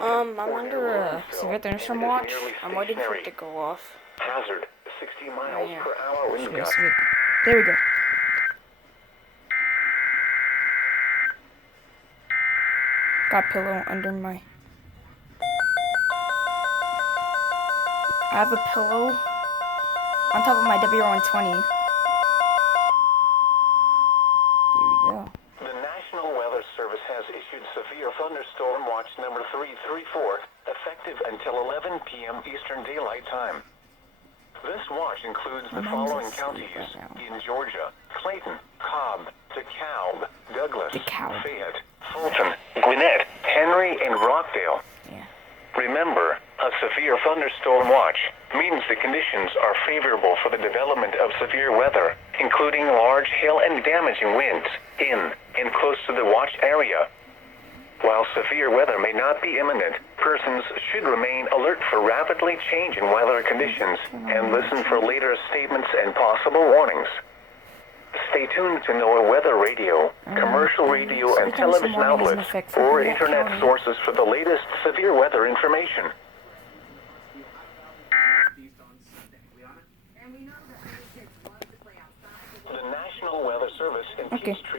I'm under a severe thunderstorm watch. I'm waiting for it to go off. Hazard 60 miles yeah. per hour wind gusts. There we go. Got pillow under my. I have a pillow on top of my WR120. Here we go. The National Weather Service has issued severe thunderstorm watch number 334, effective until 11 p.m. Eastern Daylight Time. This watch includes the following counties in Georgia: Clayton, Cobb, DeKalb, Douglas, Fayette, Fulton, Gwinnett, Henry, and Rockdale. Yeah. Remember, a severe thunderstorm watch means the conditions are favorable for the development of severe weather, including large hail and damaging winds in and close to the watch area. While severe weather may not be imminent, persons should remain alert for rapidly changing weather conditions and listen for later statements and possible warnings. Stay tuned to NOAA weather radio, commercial radio and television outlets, or internet sources for the latest severe weather information. The National Weather Service in Peachtree